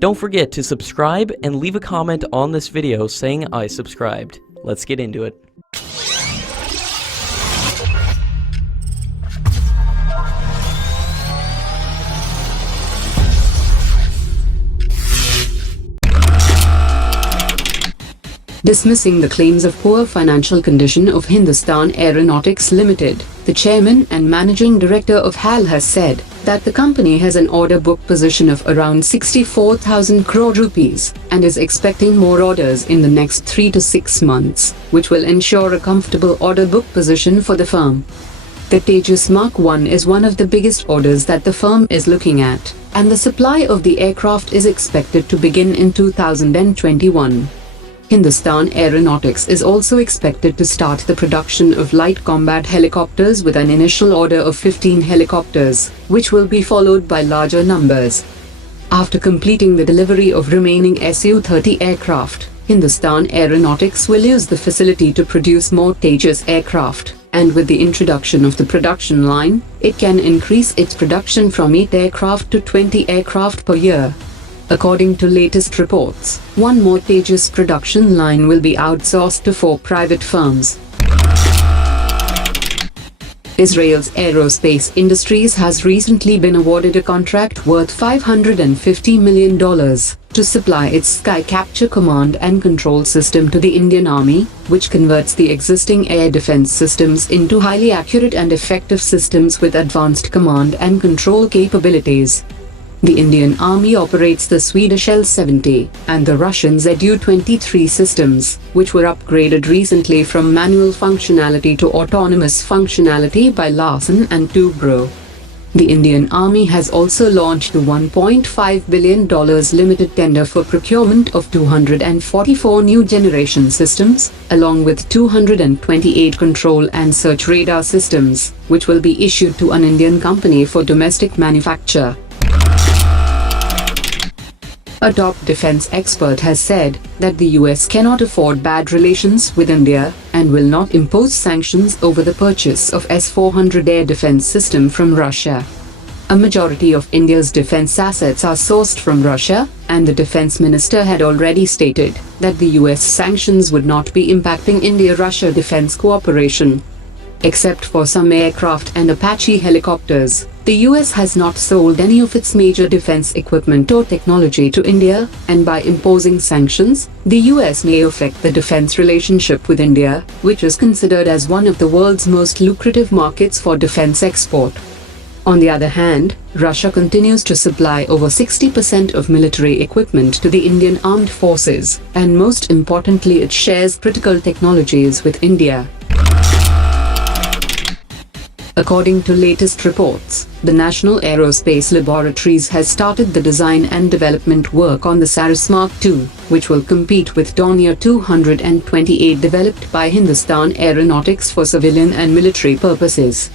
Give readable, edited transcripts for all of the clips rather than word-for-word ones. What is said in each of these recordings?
Don't forget to subscribe and leave a comment on this video saying I subscribed. Let's get into it. Dismissing the claims of poor financial condition of Hindustan Aeronautics Limited, the chairman and managing director of HAL has said that the company has an order book position of around 64,000 crore rupees and is expecting more orders in the next 3 to 6 months, which will ensure a comfortable order book position for the firm. The Tejas Mark 1 is one of the biggest orders that the firm is looking at, and the supply of the aircraft is expected to begin in 2021. Hindustan Aeronautics is also expected to start the production of light combat helicopters with an initial order of 15 helicopters, which will be followed by larger numbers. After completing the delivery of remaining Su-30 aircraft, Hindustan Aeronautics will use the facility to produce more Tejas aircraft, and with the introduction of the production line, it can increase its production from 8 aircraft to 20 aircraft per year. According to latest reports, one more Tejas production line will be outsourced to 4 private firms. Israel's Aerospace Industries has recently been awarded a contract worth $550 million to supply its Sky Capture Command and Control system to the Indian Army, which converts the existing air defense systems into highly accurate and effective systems with advanced command and control capabilities. The Indian Army operates the Swedish L-70 and the Russian Zu-23 systems, which were upgraded recently from manual functionality to autonomous functionality by Larsen & Toubro. The Indian Army has also launched the $1.5 billion limited tender for procurement of 244 new generation systems, along with 228 control and search radar systems, which will be issued to an Indian company for domestic manufacture. A top defense expert has said that the US cannot afford bad relations with India and will not impose sanctions over the purchase of S-400 air defense system from Russia. A majority of India's defense assets are sourced from Russia, and the defense minister had already stated that the US sanctions would not be impacting India-Russia defense cooperation. Except for some aircraft and Apache helicopters, the US has not sold any of its major defense equipment or technology to India, and by imposing sanctions, the US may affect the defense relationship with India, which is considered as one of the world's most lucrative markets for defense export. On the other hand, Russia continues to supply over 60% of military equipment to the Indian Armed Forces, and most importantly, it shares critical technologies with India. According to latest reports, the National Aerospace Laboratories has started the design and development work on the Saras MK2, which will compete with Dornier 228 developed by Hindustan Aeronautics for civilian and military purposes.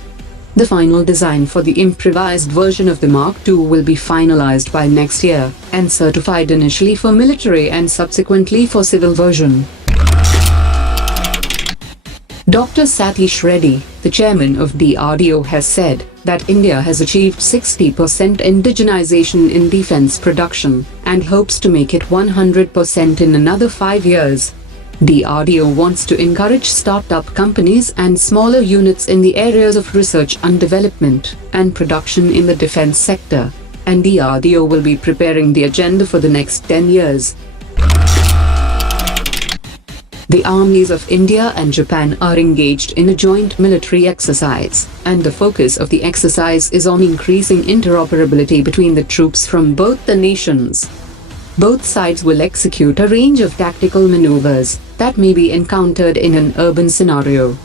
The final design for the improvised version of the Mark II will be finalized by next year, and certified initially for military and subsequently for civil version. Dr. Sateesh Reddy, the chairman of DRDO, has said that India has achieved 60% indigenization in defense production and hopes to make it 100% in another 5 years. DRDO wants to encourage startup companies and smaller units in the areas of research and development and production in the defense sector, and DRDO will be preparing the agenda for the next 10 years. The armies of India and Japan are engaged in a joint military exercise, and the focus of the exercise is on increasing interoperability between the troops from both the nations. Both sides will execute a range of tactical maneuvers that may be encountered in an urban scenario.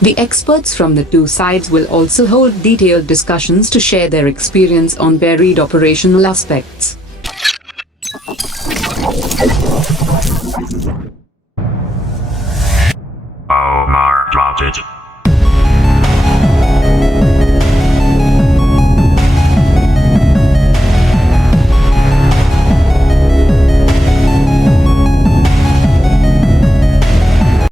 The experts from the two sides will also hold detailed discussions to share their experience on varied operational aspects. Oh, Mark dropped it.